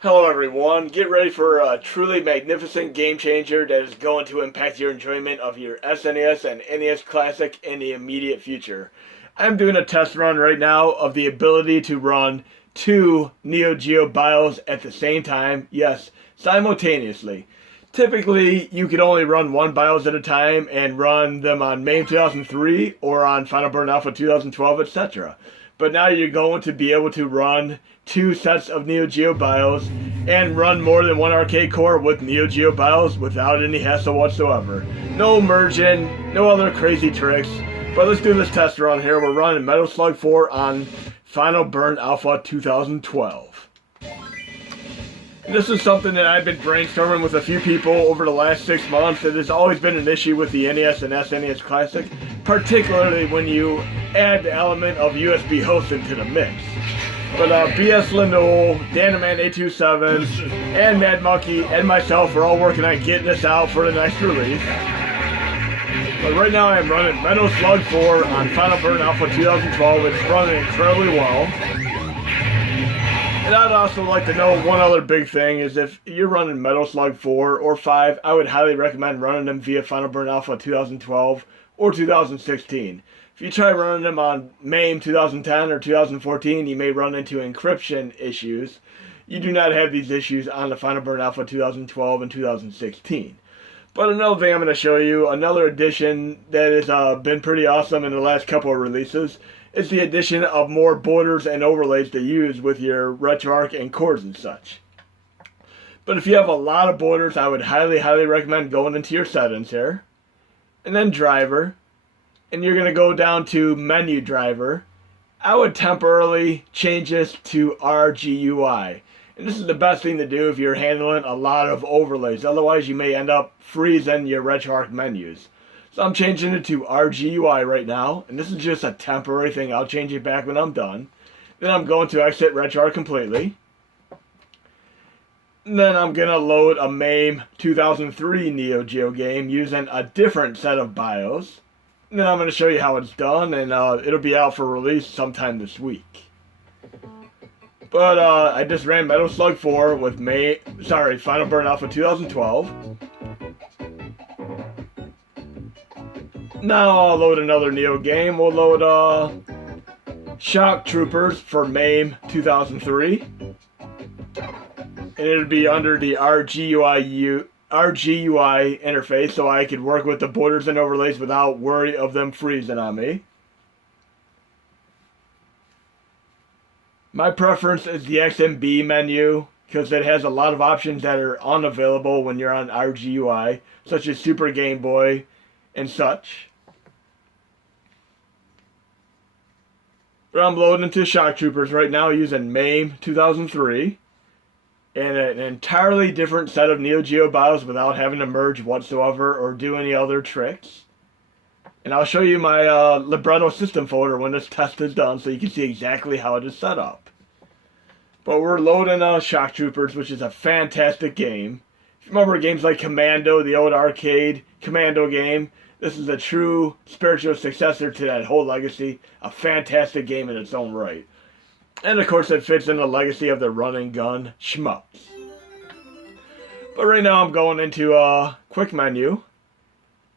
Hello everyone, get ready for a truly magnificent game changer that is going to impact your enjoyment of your SNES and NES Classic in the immediate future. I'm doing a test run right now of the ability to run two NEO-GEO BIOS at the same time, yes, simultaneously. Typically, you could only run one BIOS at a time and run them on MAME 2003 or on Final Burn Alpha 2012, etc. But now you're going to be able to run two sets of NEO-GEO BIOS and run more than one arcade core with NEO-GEO BIOS without any hassle whatsoever. No merging, no other crazy tricks. But let's do this test run here. We're running Metal Slug 4 on Final Burn Alpha 2012. This is something that I've been brainstorming with a few people over the last 6 months. It has always been an issue with the NES and SNES Classic, particularly when you add the element of USB host into the mix. But BsLeNuL, Danaman827, and Madmonkey, and myself are all working on getting this out for the next release. But right now I'm running Metal Slug 4 on Final Burn Alpha 2012. It's running incredibly well. And I'd also like to know one other big thing is if you're running Metal Slug 4 or 5, I would highly recommend running them via Final Burn Alpha 2012 or 2016. If you try running them on MAME 2010 or 2014, you may run into encryption issues. You do not have these issues on the Final Burn Alpha 2012 and 2016. But another thing I'm going to show you, another addition that has been pretty awesome in the last couple of releases, is the addition of more borders and overlays to use with your RetroArch and chords and such. But if you have a lot of borders, I would highly recommend going into your settings here, and then driver, and you're going to go down to menu driver. I would temporarily change this to RGUI. And this is the best thing to do if you're handling a lot of overlays. Otherwise, you may end up freezing your RetroArch menus. So I'm changing it to RGUI right now. And this is just a temporary thing. I'll change it back when I'm done. Then I'm going to exit RetroArch completely. And then I'm going to load a MAME 2003 NEO-GEO game using a different set of BIOS. And then I'm going to show you how it's done. And it'll be out for release sometime this week. But I just ran Metal Slug 4 with Final Burn Alpha 2012. Now I'll load another Neo game. We'll load Shock Troopers for MAME 2003. And it'll be under the RGUI interface, so I could work with the borders and overlays without worry of them freezing on me. My preference is the XMB menu because it has a lot of options that are unavailable when you're on RGUI, such as Super Game Boy and such. But I'm loading into Shock Troopers right now using MAME 2003 and an entirely different set of NEO-GEO BIOS without having to merge whatsoever or do any other tricks. And I'll show you my Libretto system folder when this test is done so you can see exactly how it is set up. But we're loading Shock Troopers, which is a fantastic game. If you remember games like Commando, the old arcade Commando game, this is a true spiritual successor to that whole legacy. A fantastic game in its own right. And of course it fits in the legacy of the run and gun shmups. But right now I'm going into quick menu,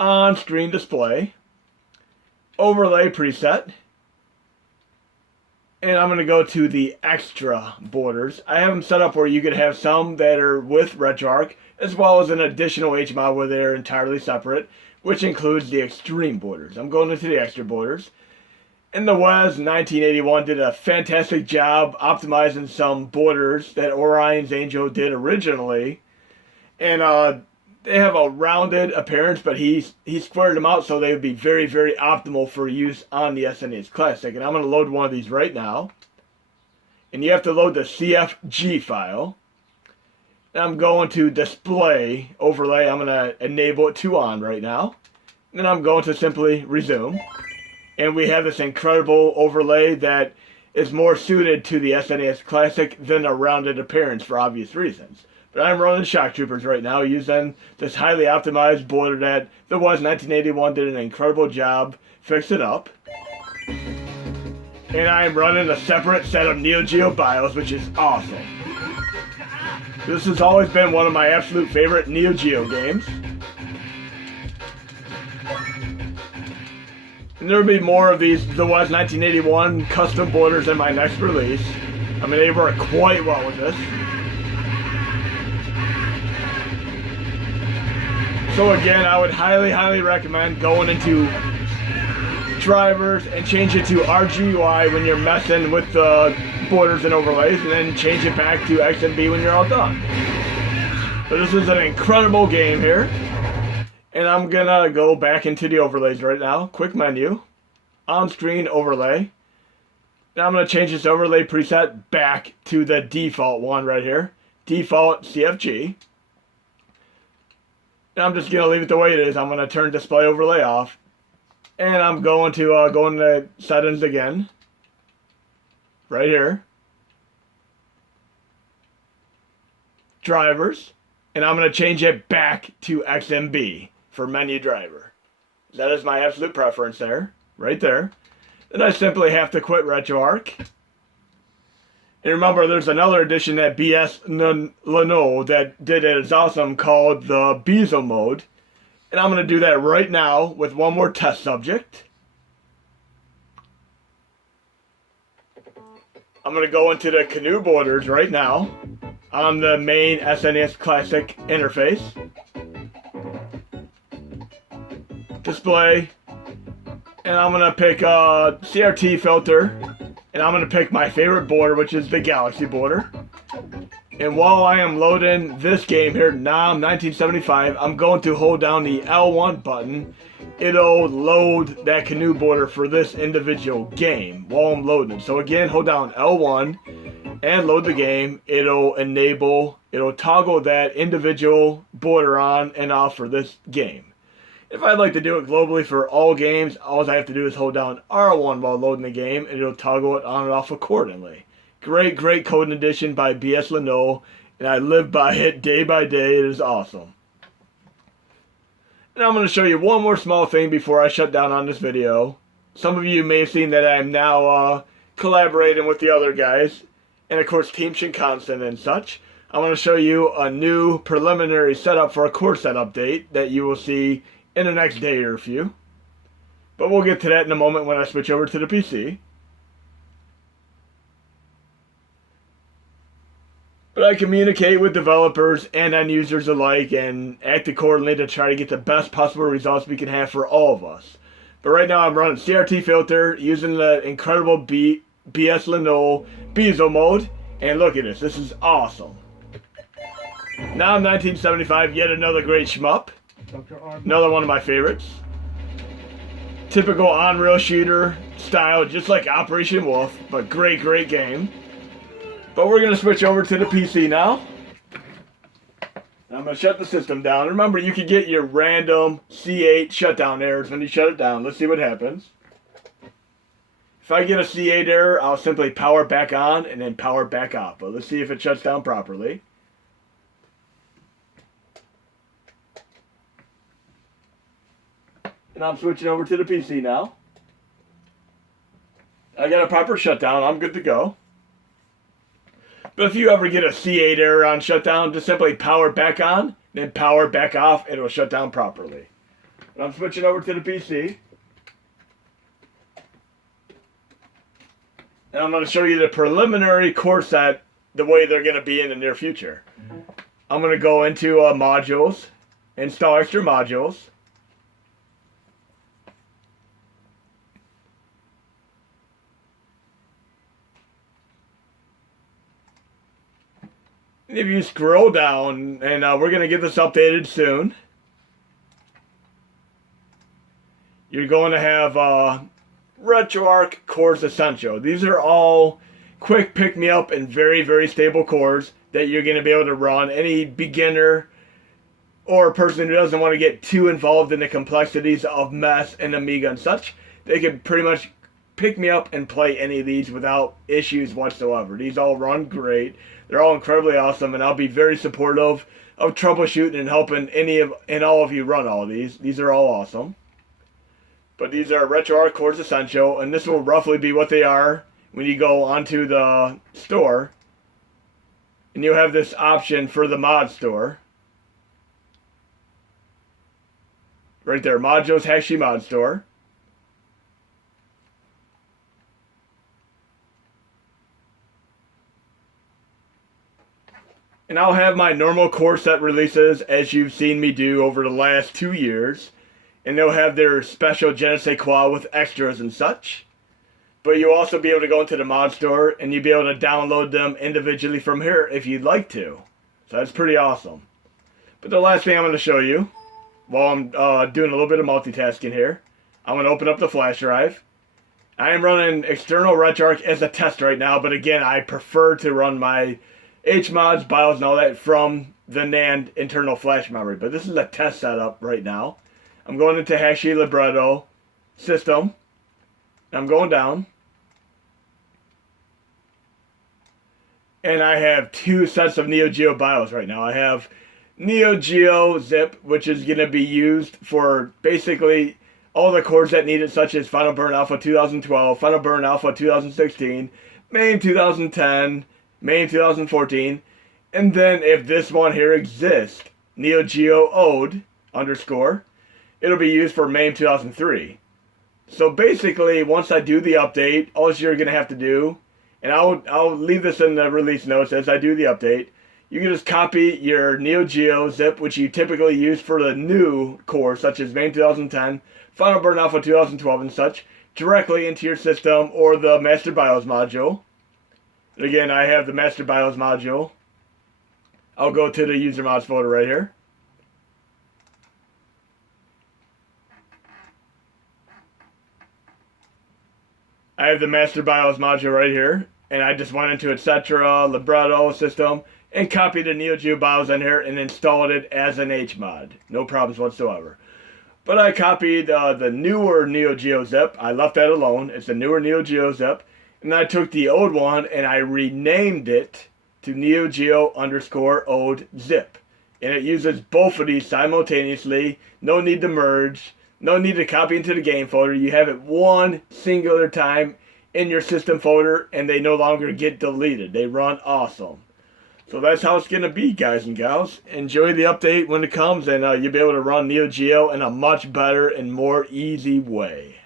on screen display, overlay preset, and I'm going to go to the extra borders. I have them set up where you could have some that are with RetroArch as well as an additional HMOD where they're entirely separate, which includes the extreme borders. I'm going into the extra borders. And the WES 1981 did a fantastic job optimizing some borders that OrionsAngel did originally. And they have a rounded appearance, but he squared them out so they would be very optimal for use on the SNES Classic. And I'm going to load one of these right now. And you have to load the CFG file. And I'm going to display overlay. I'm going to enable it to on right now. And then I'm going to simply resume. And we have this incredible overlay that is more suited to the SNES Classic than a rounded appearance for obvious reasons. But I'm running Shock Troopers right now using this highly optimized border that the WES 1981 did an incredible job fixing up. And I'm running a separate set of NEO-GEO BIOS, which is awesome. This has always been one of my absolute favorite NEO-GEO games. And there will be more of these The West 1981 custom borders in my next release. I mean, they work quite well with this. So again, I would highly recommend going into drivers and change it to RGUI when you're messing with the borders and overlays, and then change it back to XMB when you're all done. So this is an incredible game here. And I'm gonna go back into the overlays right now. Quick menu, on-screen overlay. Now I'm gonna change this overlay preset back to the default one right here. Default CFG. And I'm just gonna leave it the way it is. I'm gonna turn display overlay off. And I'm going to go into settings again. Right here. Drivers. And I'm gonna change it back to XMB. For menu driver. That is my absolute preference there. Right there. Then I simply have to quit RetroArch. And remember, there's another edition that BsLeNuL that did it. It's awesome, called the Bezel Mode. And I'm going to do that right now with one more test subject. I'm going to go into the Canoe borders right now on the main SNES Classic interface. Display, and I'm gonna pick a CRT filter, and I'm gonna pick my favorite border, which is the Galaxy border. And while I am loading this game here, NAM 1975, I'm going to hold down the L1 button. It'll load that Canoe border for this individual game while I'm loading. So again, hold down L1 and load the game. It'll toggle that individual border on and off for this game. If I'd like to do it globally for all games, all I have to do is hold down R1 while loading the game, and it'll toggle it on and off accordingly. Great coding addition by BsLeNuL, and I live by it day by day. It is awesome. And I'm going to show you one more small thing before I shut down on this video. Some of you may have seen that I'm now collaborating with the other guys, and of course TeamShinkansen and such. I'm going to show you a new preliminary setup for a core set update that you will see in the next day or a few. But we'll get to that in a moment when I switch over to the PC. But I communicate with developers and end users alike and act accordingly to try to get the best possible results we can have for all of us. But right now I'm running CRT filter using the incredible BsLeNuL Bezel Mode. And look at this. This is awesome. Now 1975, yet another great shmup. Another one of my favorites. Typical on-rail shooter style, just like Operation Wolf, but great game. But we're going to switch over to the PC now. I'm going to shut the system down. Remember, you can get your random C8 shutdown errors when you shut it down. Let's see what happens. If I get a C8 error, I'll simply power back on and then power back off. But let's see if it shuts down properly. And I'm switching over to the PC now. I got a proper shutdown. I'm good to go. But if you ever get a C8 error on shutdown, just simply power back on, then power back off, and it'll shut down properly. And I'm switching over to the PC. And I'm going to show you the preliminary core set, the way they're going to be in the near future. I'm going to go into modules, install extra modules. And if you scroll down, and we're going to get this updated soon, you're going to have RetroArch Cores Essential. These are all quick pick-me-up and very stable cores that you're going to be able to run. Any beginner or a person who doesn't want to get too involved in the complexities of MES and Amiga and such, they can pretty much pick me up and play any of these without issues whatsoever. These all run great. They're all incredibly awesome, and I'll be very supportive of troubleshooting and helping any of and all of you run all of these. These are all awesome. But these are RetroArch Cores Essential, and this will roughly be what they are when you go onto the store. And you'll have this option for the mod store. Right there, modules, Hashi mod store. And I'll have my normal core set releases as you've seen me do over the last 2 years. And they'll have their special je ne sais quoi with extras and such. But you'll also be able to go into the mod store and you'll be able to download them individually from here if you'd like to. So that's pretty awesome. But the last thing I'm going to show you, while I'm doing a little bit of multitasking here, I'm going to open up the flash drive. I am running external RetroArch as a test right now, but again, I prefer to run my HMODs, BIOS, and all that from the NAND internal flash memory. But this is a test setup right now. I'm going into Hashi Libretto system. I'm going down. And I have 2 sets of NEO-GEO BIOS right now. I have NEO-GEO Zip, which is going to be used for basically all the cores that need it, such as Final Burn Alpha 2012, Final Burn Alpha 2016, MAME 2010, MAME 2014, and then if this one here exists, NEO-GEO Ode _ it'll be used for MAME 2003. So basically, once I do the update, all you're going to have to do, and I'll leave this in the release notes as I do the update, you can just copy your NEO-GEO zip, which you typically use for the new core, such as MAME 2010, Final Burn Alpha 2012 and such, directly into your system or the Master BIOS module. Again, I have the Master BIOS module. I'll go to the user mods folder right here. I have the Master BIOS module right here, and I just went into etc. Libretto system and copied the NEO-GEO BIOS in here and installed it as an HMOD. No problems whatsoever. But I copied the newer NEO-GEO zip. I left that alone. It's a newer NEO-GEO zip. And I took the old one and I renamed it to NEO-GEO _ Ode zip. And it uses both of these simultaneously. No need to merge. No need to copy into the game folder. You have it one singular time in your system folder and they no longer get deleted. They run awesome. So that's how it's going to be, guys and gals. Enjoy the update when it comes and you'll be able to run NEO-GEO in a much better and more easy way.